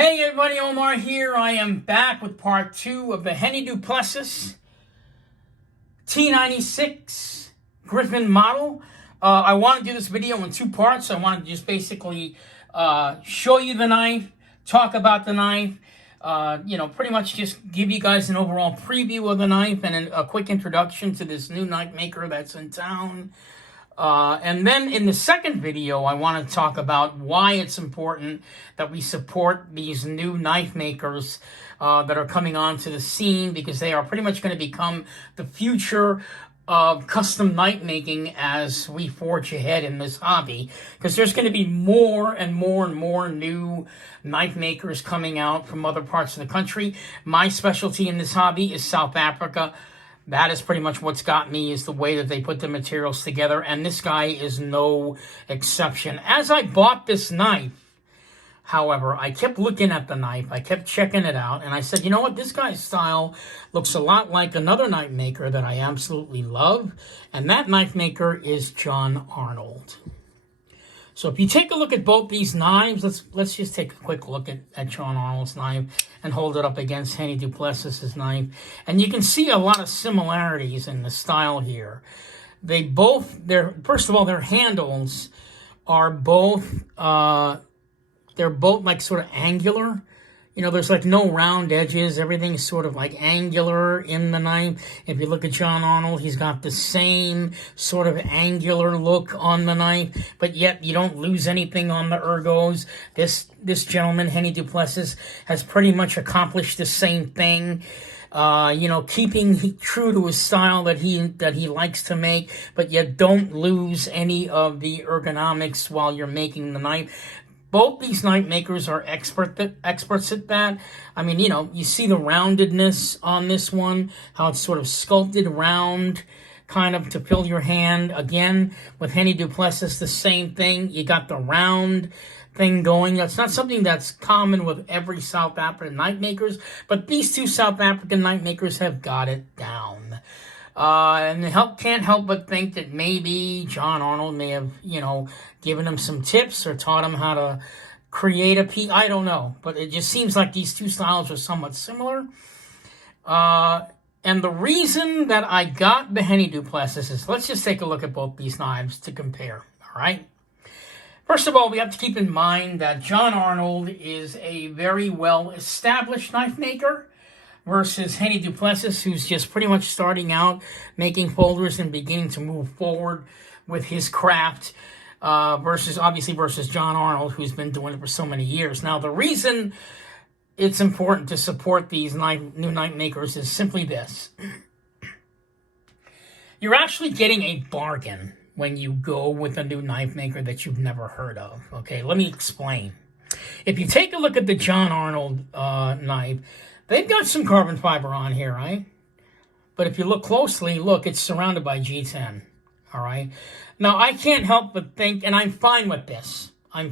Hey everybody, Omar here. I am back with part 2 of the Hennie Plessis T-96 Griffin model. I want to do this video in 2 parts. I want to just basically show you the knife, talk about the knife, pretty much just give you guys an overall preview of the knife and a quick introduction to this new knife maker that's in town. And then in the second video, I want to talk about why it's important that we support these new knife makers that are coming onto the scene, because they are pretty much going to become the future of custom knife making as we forge ahead in this hobby. Because there's going to be more and more and more new knife makers coming out from other parts of the country. My specialty in this hobby is South Africa. That is pretty much what's got me, is the way that they put the materials together. And this guy is no exception. As I bought this knife, however, I kept looking at the knife. I kept checking it out. And I said, you know what? This guy's style looks a lot like another knife maker that I absolutely love. And that knife maker is John Arnold. So if you take a look at both these knives, let's just take a quick look at John Arnold's knife and hold it up against Hennie Plessis' knife. And you can see a lot of similarities in the style here. First of all, their handles are both, they're both like sort of angular. You know, there's like no round edges. Everything's sort of like angular in the knife. If you look at John Arnold, he's got the same sort of angular look on the knife, but yet you don't lose anything on the ergos. This gentleman, Hennie Plessis, has pretty much accomplished the same thing. Keeping true to his style that he likes to make, but yet don't lose any of the ergonomics while you're making the knife. Both these knife makers are experts at that. I mean, you see the roundedness on this one, how it's sort of sculpted round, kind of to fill your hand. Again, with Hennie Plessis, the same thing. You got the round thing going. That's not something that's common with every South African knife makers, but these two South African knife makers have got it down. And can't help but think that maybe John Arnold may have, given him some tips or taught him how to create a piece. I don't know, but it just seems like these two styles are somewhat similar. And the reason that I got the Hennie Plessis is, let's just take a look at both these knives to compare, all right? First of all, we have to keep in mind that John Arnold is a very well-established knife maker, versus Hennie Plessis, who's just pretty much starting out making folders and beginning to move forward with his craft, versus John Arnold, who's been doing it for so many years. Now, the reason it's important to support these new knife makers is simply this. You're actually getting a bargain when you go with a new knife maker that you've never heard of. Okay, let me explain. If you take a look at the John Arnold knife, they've got some carbon fiber on here, right? But if you look closely, look, it's surrounded by G10, all right? Now, I can't help but think, and I'm fine with this. I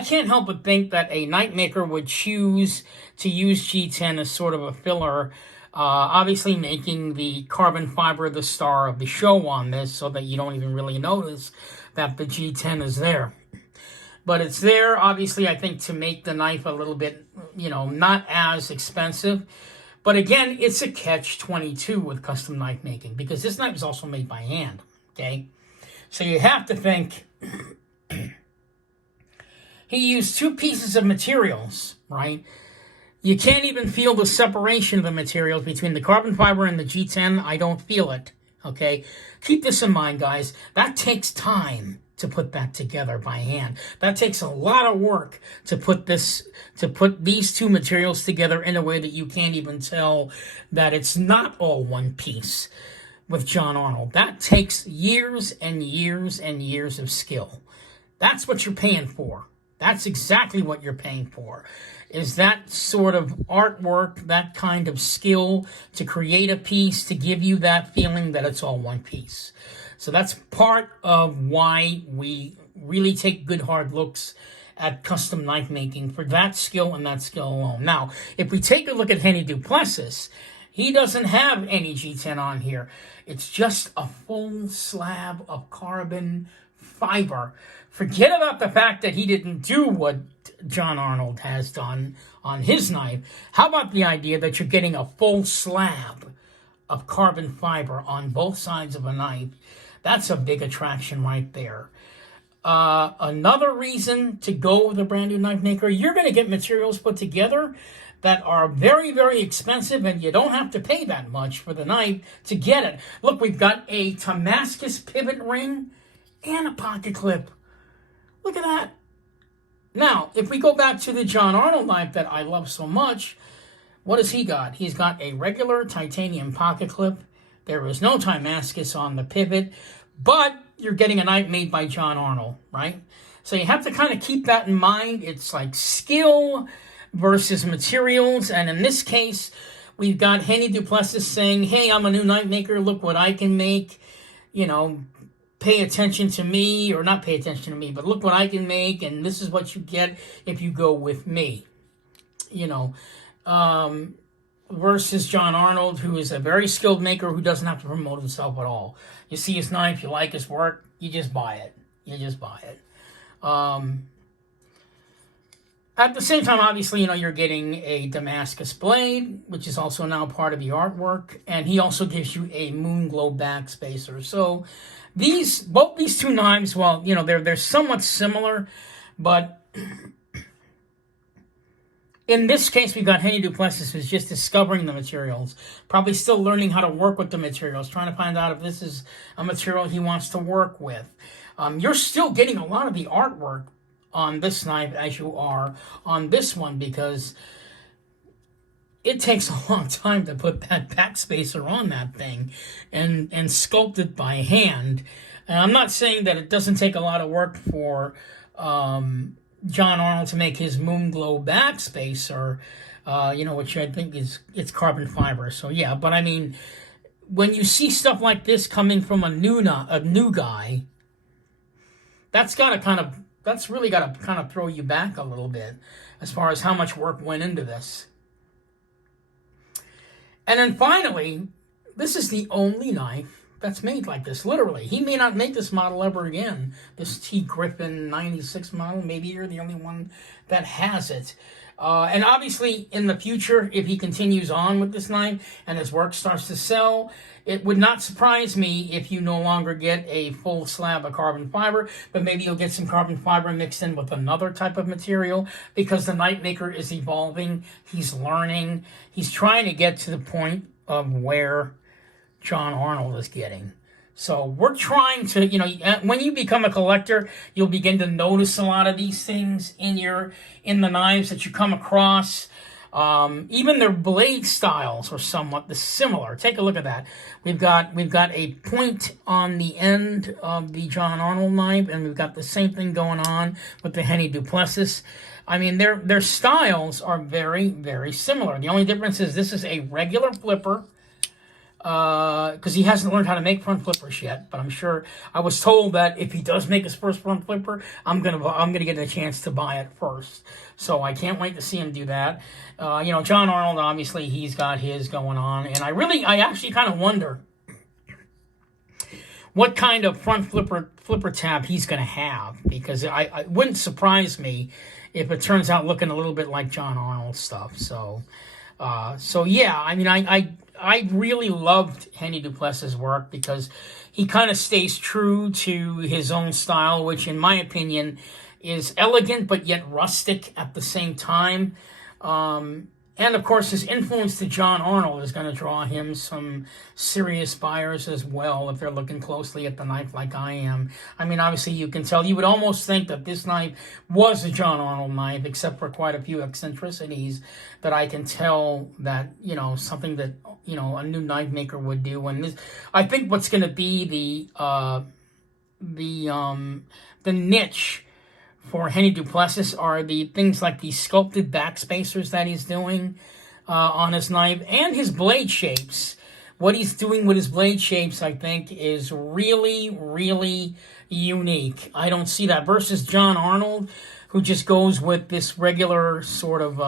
can't help but think that a knife maker would choose to use G10 as sort of a filler, obviously making the carbon fiber the star of the show on this, so that you don't even really notice that the G10 is there. But it's there, obviously, I think, to make the knife a little bit, not as expensive. But again, it's a catch-22 with custom knife making, because this knife is also made by hand, okay? So you have to think, he used 2 pieces of materials, right? You can't even feel the separation of the materials between the carbon fiber and the G10. I don't feel it, okay? Keep this in mind, guys. That takes time to put that together by hand. That takes a lot of work to put these 2 materials together in a way that you can't even tell that it's not all one piece with John Arnold. That takes years and years and years of skill. That's what you're paying for. That's exactly what you're paying for, is that sort of artwork, that kind of skill to create a piece, to give you that feeling that it's all one piece. So that's part of why we really take good hard looks at custom knife making, for that skill and that skill alone. Now, if we take a look at Hennie Plessis, he doesn't have any G10 on here. It's just a full slab of carbon fiber. Forget about the fact that he didn't do what John Arnold has done on his knife. How about the idea that you're getting a full slab of carbon fiber on both sides of a knife? That's a big attraction right there. Another reason to go with a brand new knife maker, you're going to get materials put together that are very, very expensive, and you don't have to pay that much for the knife to get it. Look, we've got a Damascus pivot ring and a pocket clip. Look at that. Now, if we go back to the John Arnold knife that I love so much, what has he got? He's got a regular titanium pocket clip. There is no Damascus on the pivot, but you're getting a knife made by John Arnold, right? So you have to kind of keep that in mind. It's like skill versus materials, and in this case, we've got Hennie du Plessis saying, hey, I'm a new knife maker, look what I can make, you know, pay attention to me, or not pay attention to me, but look what I can make, and this is what you get if you go with me, you know, versus John Arnold, who is a very skilled maker who doesn't have to promote himself at all. You see his knife, you like his work, you just buy it. You just buy it. At the same time, obviously, you know, you're getting a Damascus blade, which is also now part of the artwork, and he also gives you a moon glow backspacer. So both these two knives, well, you know, they're somewhat similar, but in this case, we've got Hennie du Plessis who's just discovering the materials, probably still learning how to work with the materials, trying to find out if this is a material he wants to work with. You're still getting a lot of the artwork on this knife as you are on this one, because it takes a long time to put that backspacer on that thing and sculpt it by hand. And I'm not saying that it doesn't take a lot of work for John Arnold to make his moon glow backspacer, you know, which I think it's carbon fiber. So yeah, but I mean, when you see stuff like this coming from a new guy, that's really got to kind of throw you back a little bit as far as how much work went into this. And then finally, this is the only knife that's made like this, literally. He may not make this model ever again, this Griffin 96 model. Maybe you're the only one that has it. And obviously, in the future, if he continues on with this knife and his work starts to sell, it would not surprise me if you no longer get a full slab of carbon fiber, but maybe you'll get some carbon fiber mixed in with another type of material, because the knife maker is evolving, he's learning, he's trying to get to the point of where John Arnold is getting. So we're trying to, you know, when you become a collector, you'll begin to notice a lot of these things in the knives that you come across. Even their blade styles are somewhat similar. Take a look at that. We've got a point on the end of the John Arnold knife, and we've got the same thing going on with the Hennie du Plessis. I mean, their styles are very, very similar. The only difference is this is a regular flipper, because he hasn't learned how to make front flippers yet. But I'm sure, I was told that if he does make his first front flipper, I'm gonna get a chance to buy it first. So I can't wait to see him do that. You know, John Arnold, obviously, he's got his going on, and I actually kind of wonder what kind of front flipper tab he's gonna have, because it wouldn't surprise me if it turns out looking a little bit like John Arnold stuff. So yeah, I mean, I really loved Hennie du Plessis' work, because he kind of stays true to his own style, which in my opinion is elegant but yet rustic at the same time. And of course, his influence to John Arnold is going to draw him some serious buyers as well, if they're looking closely at the knife like I am. I mean, obviously, you can tell, you would almost think that this knife was a John Arnold knife, except for quite a few eccentricities that I can tell that, you know, something that, you know, a new knife maker would do. And this, I think what's going to be the niche for Hennie du Plessis are the things like the sculpted backspacers that he's doing on his knife, and his blade shapes. What he's doing with his blade shapes, I think, is really, really unique. I don't see that versus John Arnold, who just goes with this regular sort of,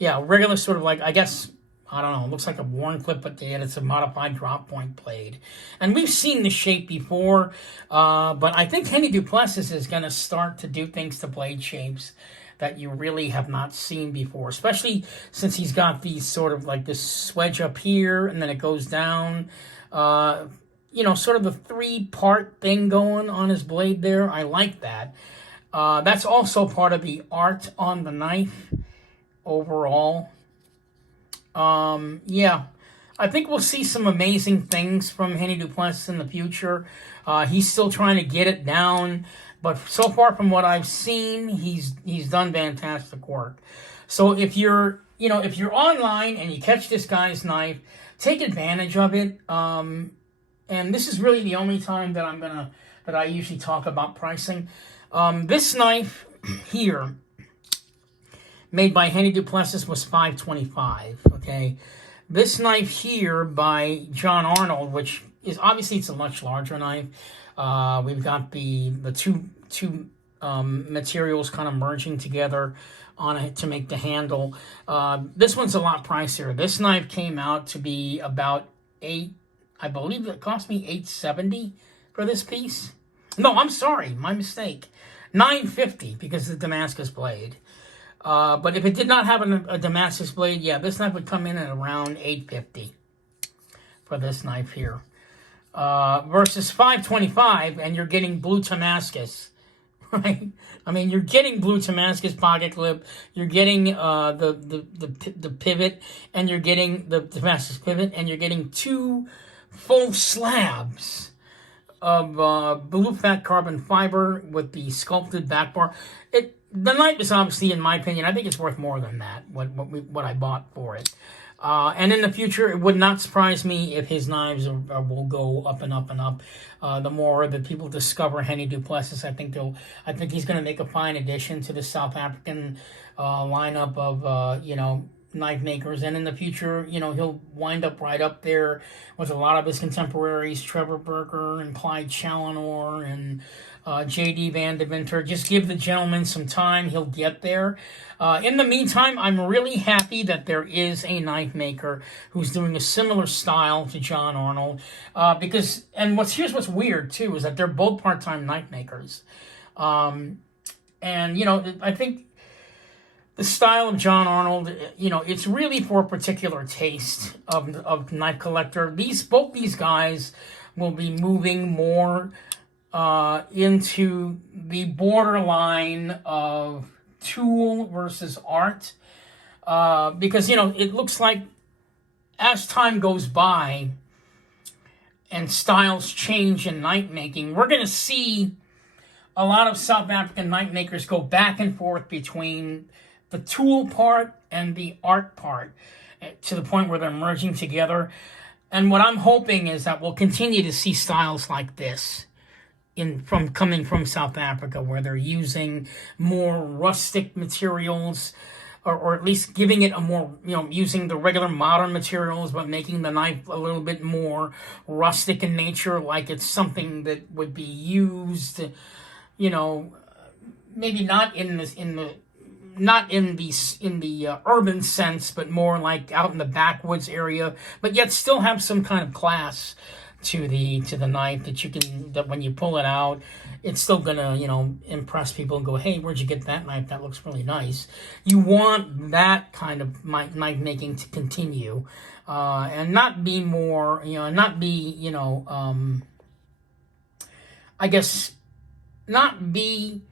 regular sort of, like, I guess, I don't know, it looks like a worn clip at the end. It's a modified drop point blade. And we've seen the shape before, but I think Hennie du Plessis is going to start to do things to blade shapes that you really have not seen before, especially since he's got these sort of like this wedge up here, and then it goes down, you know, sort of a three-part thing going on his blade there. I like that. That's also part of the art on the knife overall. Yeah, I think we'll see some amazing things from Hennie du Plessis in the future. He's still trying to get it down, but so far from what I've seen, he's done fantastic work. So if you're, you know, if you're online and you catch this guy's knife, take advantage of it. And this is really the only time that that I usually talk about pricing. This knife here, made by Hennie du Plessis, was $525. Okay, this knife here by John Arnold, which is obviously it's a much larger knife. We've got the two materials kind of merging together on it to make the handle. This one's a lot pricier. This knife came out to be about I believe it cost me $870 for this piece. No, I'm sorry, my mistake. $950 because of the Damascus blade. But if it did not have a Damascus blade, yeah, this knife would come in at around $850 for this knife here. Versus $525, and you're getting blue Damascus, right? I mean, you're getting blue Damascus pocket clip, you're getting the pivot, and you're getting the Damascus pivot, and you're getting two full slabs of blue fat carbon fiber with the sculpted back bar. The knife is obviously, in my opinion, I think it's worth more than that, what I bought for it. And in the future, it would not surprise me if his knives will go up and up and up. The more that people discover Hennie du Plessis, I think he's going to make a fine addition to the South African lineup of you know, knife makers. And in the future, you know, he'll wind up right up there with a lot of his contemporaries, Trevor Berger and Clyde Challenor and J.D. Van Deventer. Just give the gentleman some time. He'll get there. In the meantime, I'm really happy that there is a knife maker who's doing a similar style to John Arnold. Because, and here's what's weird, too, is that they're both part-time knife makers. And, you know, I think the style of John Arnold, you know, it's really for a particular taste of knife collector. Both these guys will be moving more into the borderline of tool versus art, because, you know, it looks like as time goes by and styles change in knife making, we're going to see a lot of South African knife makers go back and forth between the tool part and the art part, to the point where they're merging together. And what I'm hoping is that we'll continue to see styles like this coming from South Africa, where they're using more rustic materials, or at least giving it a more, you know, using the regular modern materials, but making the knife a little bit more rustic in nature, like it's something that would be used, you know, maybe not in the urban sense, but more like out in the backwoods area, but yet still have some kind of class to the knife that when you pull it out, it's still gonna, you know, impress people and go, hey, where'd you get that knife? That looks really nice. You want that kind of knife making to continue, and not be more, you know, not be, you know, I guess not be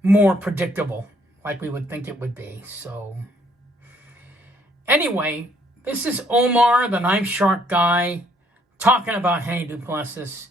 more predictable like we would think it would be. So anyway, this is Omar, the Knife Shark guy, talking about Hennie du Plessis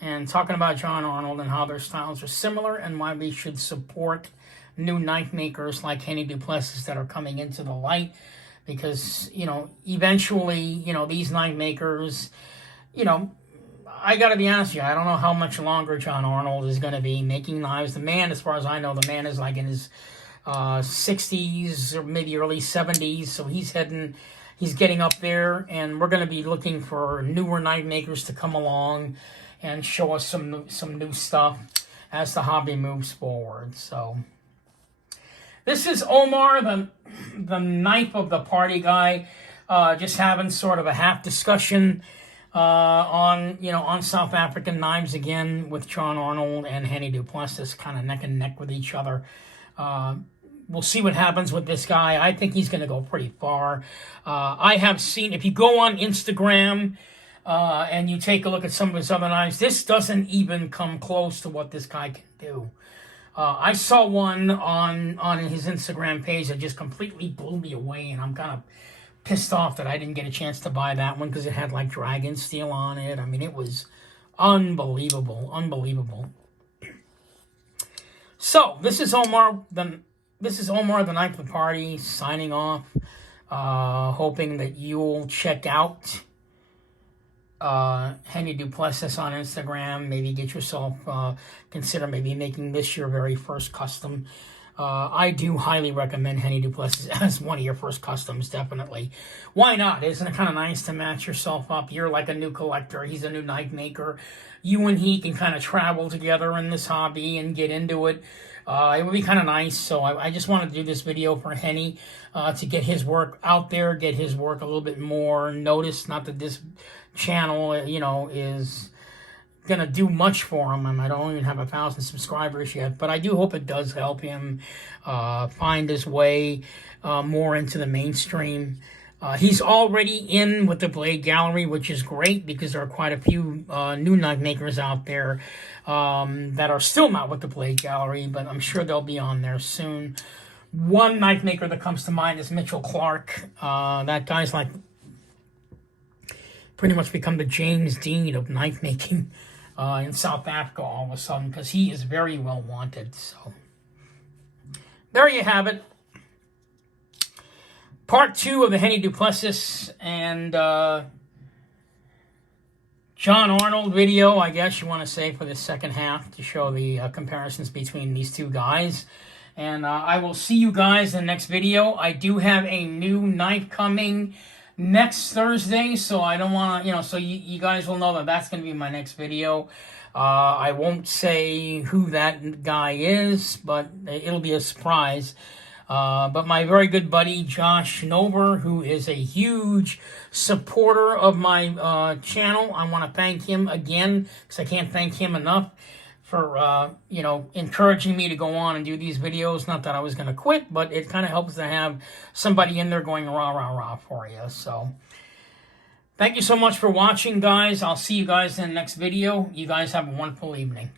and talking about John Arnold and how their styles are similar, and why we should support new knife makers like Hennie du Plessis that are coming into the light. Because, you know, eventually, you know, these knife makers, you know, I got to be honest with you, I don't know how much longer John Arnold is going to be making knives. The man, as far as I know, the man is like in his 60s or maybe early 70s, so he's getting up there, and we're going to be looking for newer knife makers to come along and show us some new stuff as the hobby moves forward. So this is Omar, the knife of the party guy. just having sort of a half discussion on South African knives again with John Arnold and Hennie du Plessis kind of neck and neck with each other. We'll see what happens with this guy. I think he's going to go pretty far. I have seen, if you go on Instagram and you take a look at some of his other knives, this doesn't even come close to what this guy can do. I saw one on his Instagram page that just completely blew me away, and I'm kind of pissed off that I didn't get a chance to buy that one because it had like dragon steel on it. I mean, it was unbelievable, unbelievable. So this is Omar, the Knife of the Party, signing off. Hoping that you'll check out Hennie du Plessis on Instagram. Maybe get yourself, consider maybe making this your very first custom. I do highly recommend Hennie du Plessis as one of your first customs, definitely. Why not? Isn't it kind of nice to match yourself up? You're like a new collector. He's a new knife maker. You and he can kind of travel together in this hobby and get into it. It would be kind of nice. So I just wanted to do this video for Hennie to get his work out there, get his work a little bit more noticed. Not that this channel, is going to do much for him. I don't even have 1,000 subscribers yet, but I do hope it does help him find his way more into the mainstream. He's already in with the Blade Gallery, which is great because there are quite a few new knife makers out there that are still not with the Blade Gallery, but I'm sure they'll be on there soon. One knife maker that comes to mind is Mitchell Clark. That guy's like pretty much become the James Dean of knife making in South Africa all of a sudden, because he is very well wanted. So there you have it. Part 2 of the Hennie du Plessis and John Arnold video, I guess you want to say, for the second half to show the comparisons between these two guys. And I will see you guys in the next video. I do have a new knife coming next Thursday, so I don't want to, so you guys will know that that's going to be my next video. I won't say who that guy is, but it'll be a surprise. But my very good buddy, Josh Schnober, who is a huge supporter of my channel, I want to thank him again, because I can't thank him enough for, encouraging me to go on and do these videos. Not that I was going to quit, but it kind of helps to have somebody in there going rah, rah, rah for you. So thank you so much for watching, guys. I'll see you guys in the next video. You guys have a wonderful evening.